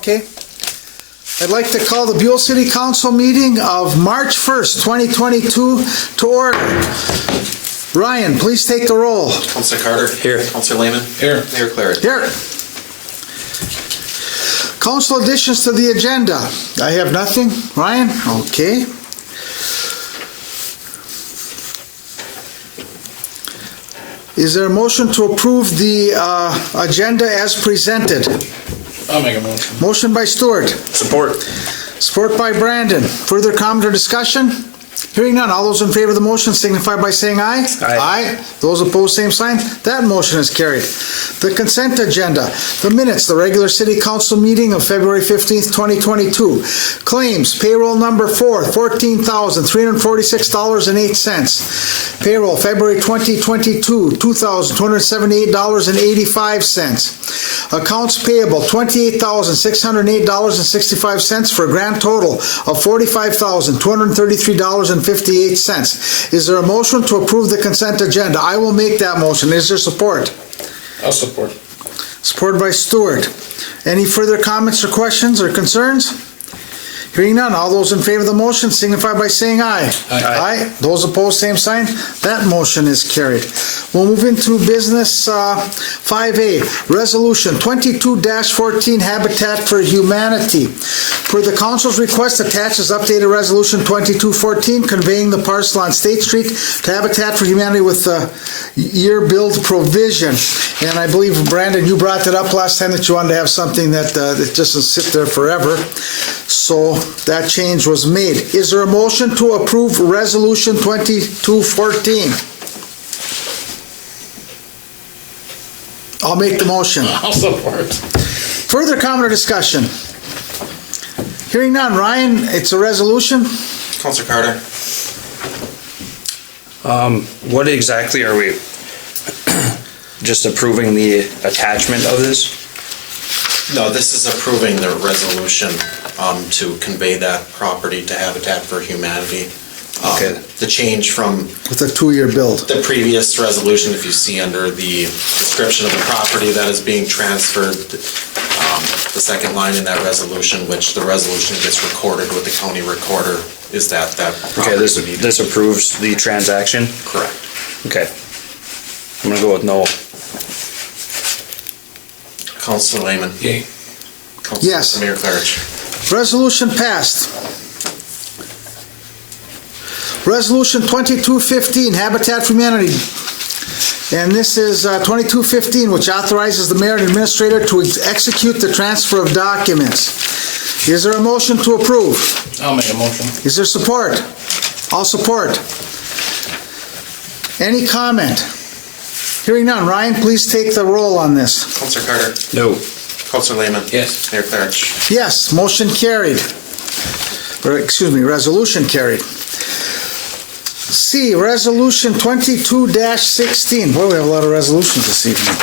Okay. I'd like to call the Buhl City Council meeting of March 1st, 2022 to order. Ryan, please take the roll. Councilor Carter. Here. Councilor Lehman. Here. Mayor Claret. Here. Council additions to the agenda. I have nothing. Ryan? Okay. Is there a motion to approve the agenda as presented? I'll make a motion. Motion by Stewart. Support. Support by Brandon. Further comment or discussion? Hearing none. All those in favor of the motion signify by saying aye. Aye. Those opposed, same sign. That motion is carried. The consent agenda. The minutes, the regular city council meeting of February 15th, 2022. Claims, payroll number 4, $14,346.08. Payroll, February 2022, $2,278.85. Accounts payable, $28,608.65 for a grand total of $45,233.58. Is there a motion to approve the consent agenda? I will make that motion. Is there support? I'll support. Supported by Stewart. Any further comments or questions or concerns? Hearing none. All those in favor of the motion signify by saying aye. Aye. Those opposed, same sign. That motion is carried. We'll move into business 5A, Resolution 22-14, Habitat for Humanity. Per the council's request, attaches updated Resolution 2214, conveying the parcel on State Street to Habitat for Humanity with the year build provision. And I believe, Brandon, you brought that up last time that you wanted to have something that just doesn't sit there forever. So that change was made. Is there a motion to approve Resolution 2214? I'll make the motion. I'll support. Further comment or discussion? Hearing none. Ryan, it's a resolution. Councilor Carter. What exactly are we just approving the attachment of this? No, this is approving the resolution to convey that property to Habitat for Humanity. Okay. The change from With a 2-year build. the previous resolution, if you see under the description of the property that is being transferred, the second line in that resolution, which the resolution gets recorded with the county recorder, is that property Okay, would be... this approves the transaction? Correct. Okay. I'm gonna go with no. Councilor Lehman. Yay. Councilor Yes. Mayor Claret. Resolution passed. Resolution 2215, Habitat for Humanity. And this is 2215, which authorizes the mayor and administrator to execute the transfer of documents. Is there a motion to approve? I'll make a motion. Is there support? I'll support. Any comment? Hearing none. Ryan, please take the roll on this. Councilor Carter. No. Councilor Lehman. Yes. Mayor Claret. Yes, motion carried. Or, excuse me, resolution carried. C, Resolution 22-16. Boy, we have a lot of resolutions this evening.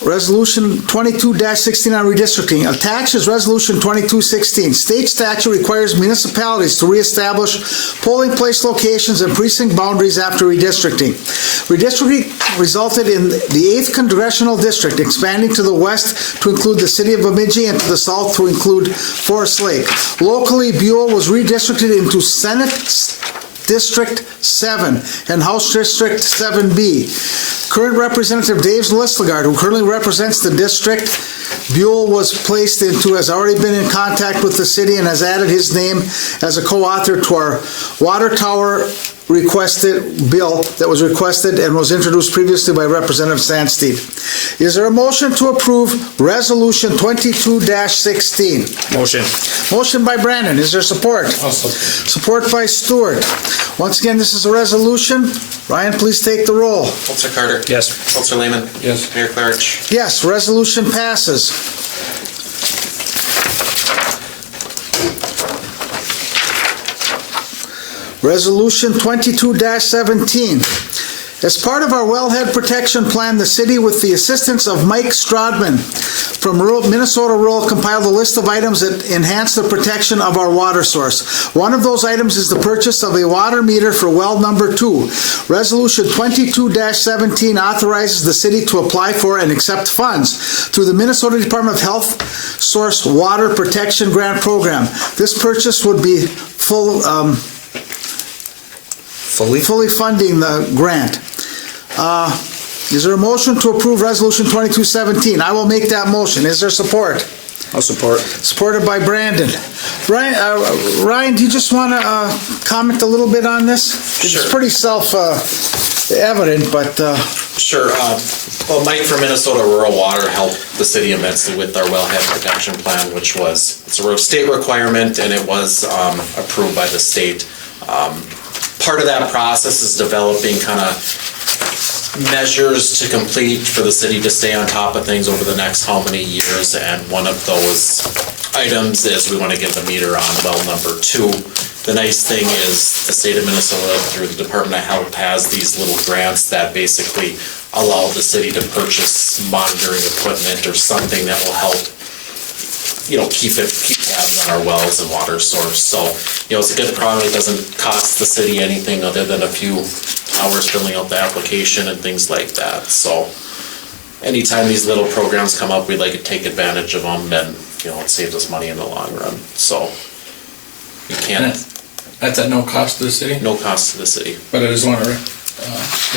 Resolution 22-16 on redistricting. Attached is Resolution 2216. State statute requires municipalities to reestablish polling place locations and precinct boundaries after redistricting. Redistricting resulted in the 8th Congressional District expanding to the west to include the city of Bemidji and to the south to include Forest Lake. Locally, Buhl was redistricted into Senate District 7 and House District 7B. Current Representative Dave Lislegard, who currently represents the district Buhl was placed into, has already been in contact with the city and has added his name as a co-author to our water tower requested bill that was requested and was introduced previously by Representative Sandsteed. Is there a motion to approve Resolution 22-16? Motion. Motion by Brandon. Is there support? I'll support. Support by Stewart. Once again, this is a resolution. Ryan, please take the roll. Councilor Carter. Yes. Councilor Lehman. Yes. Mayor Claret. Yes, resolution passes. Resolution 22-17. As part of our wellhead protection plan, the city, with the assistance of Mike Strodman from Minnesota Rural compiled a list of items that enhance the protection of our water source. One of those items is the purchase of a water meter for well number 2. Resolution 22-17 authorizes the city to apply for and accept funds through the Minnesota Department of Health Source Water Protection Grant Program. This purchase would be fully funding the grant. Is there a motion to approve Resolution 22-17? I will make that motion. Is there support? I'll support. Supported by Brandon. Ryan, do you just want to comment a little bit on this? Sure. It's pretty self-evident, but... Sure. Well, Mike from Minnesota Rural Water helped the city immensely with our wellhead protection plan, which it's a state requirement, and it was approved by the state. Part of that process is developing kind of measures to complete for the city to stay on top of things over the next how many years, and one of those items is we want to get the meter on well number 2. The nice thing is the state of Minnesota through the Department of Health has these little grants that basically allow the city to purchase monitoring equipment or something that will help keep tabs on our wells and water source. So, it's a good product. It doesn't cost the city anything other than a few hours filling out the application and things like that. So, anytime these little programs come up, we like to take advantage of them, and it saves us money in the long run. So, we can't. That's at no cost to the city? No cost to the city. But I just want to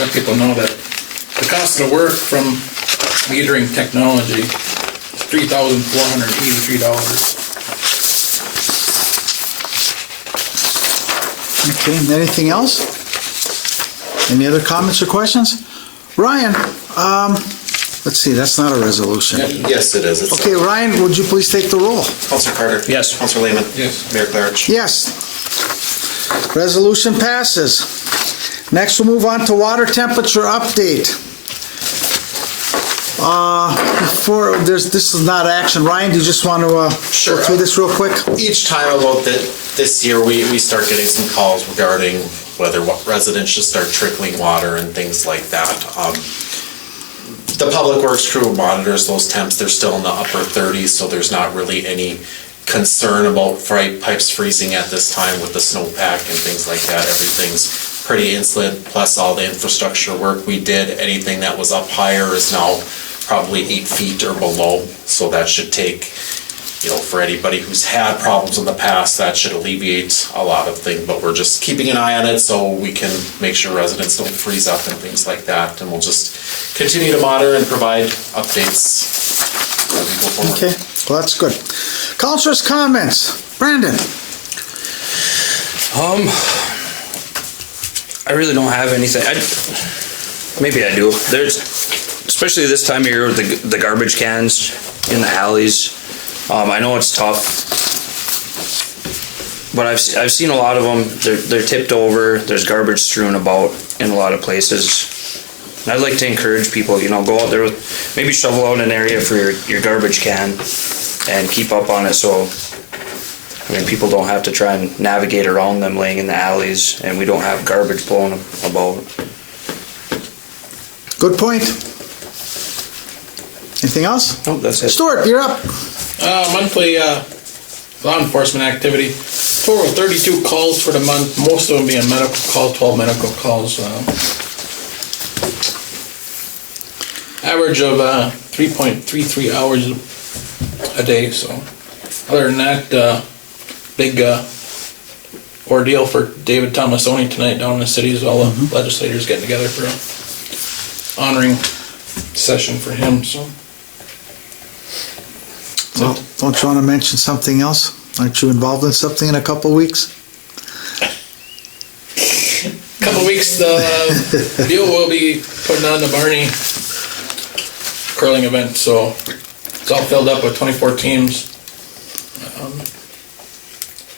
let people know that the cost of the work from metering technology is $3,483. Okay, anything else? Any other comments or questions? Ryan, let's see, that's not a resolution. Yes, it is. Okay, Ryan, would you please take the roll? Councilor Carter? Yes. Councilor Lehman? Yes. Mayor Clarich? Yes. Resolution passes. Next, we'll move on to water temperature update. This is not action. Ryan, do you just want to go through this real quick? Each time about this year, we start getting some calls regarding whether residents should start trickling water and things like that. The Public Works crew monitors those temps. They're still in the upper 30s, so there's not really any concern about pipes freezing at this time with the snowpack and things like that. Everything's pretty insulated, plus all the infrastructure work we did. Anything that was up higher is now probably 8 feet or below, so that should take, for anybody who's had problems in the past, that should alleviate a lot of things, but we're just keeping an eye on it so we can make sure residents don't freeze up and things like that, and we'll just continue to monitor and provide updates as we go forward. Okay, well, that's good. Councilors' comments. Brandon? I really don't have anything. Maybe I do. Especially this time of year with the garbage cans in the alleys. I know it's tough, but I've seen a lot of them. They're tipped over. There's garbage strewn about in a lot of places. And I'd like to encourage people, go out there with, maybe shovel out an area for your garbage can and keep up on it. So, people don't have to try and navigate around them laying in the alleys, and we don't have garbage blowing about. Good point. Anything else? Oh, that's it. Stuart, you're up. Monthly law enforcement activity. Total 32 calls for the month, most of them being medical calls, 12 medical calls. Average of 3.33 hours a day. So other than that, big ordeal for David Tomasoni tonight down in the city as all the legislators getting together for a honoring session for him. So. Well, don't you want to mention something else? Aren't you involved in something in a couple weeks? Couple weeks, the Buhl will be putting on the Barney curling event, so it's all filled up with 24 teams.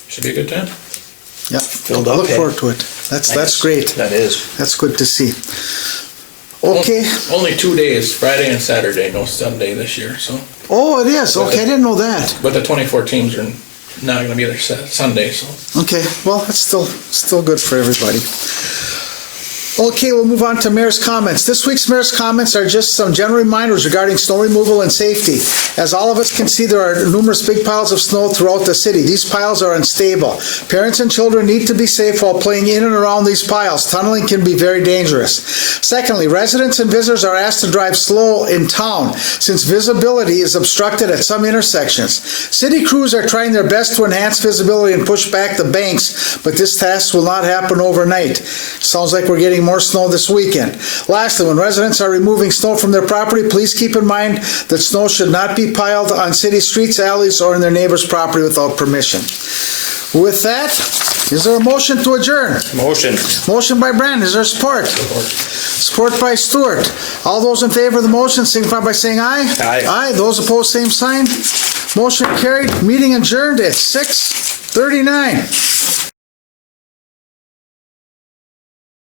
Should be a good time. Yeah, Filled up, look hey. forward to it. That's great. That is. That's good to see. Okay. Only 2 days, Friday and Saturday, no Sunday this year. So. Oh, it is. Okay, I didn't know that. But the 24 teams are not going to be there Sunday, so. Okay, well, that's still good for everybody. Okay, we'll move on to mayor's comments. This week's mayor's comments are just some general reminders regarding snow removal and safety. As all of us can see, there are numerous big piles of snow throughout the city. These piles are unstable. Parents and children need to be safe while playing in and around these piles. Tunneling can be very dangerous. Secondly, residents and visitors are asked to drive slow in town since visibility is obstructed at some intersections. City crews are trying their best to enhance visibility and push back the banks, but this task will not happen overnight. Sounds like we're getting more snow this weekend. Lastly, when residents are removing snow from their property, please keep in mind that snow should not be piled on city streets, alleys, or in their neighbor's property without permission. With that, is there a motion to adjourn? Motion. Motion by Brandon, is there support? Support by Stuart. All those in favor of the motion signify by saying aye. Aye. Aye. Those opposed, same sign. Motion carried. Meeting adjourned at 6:39.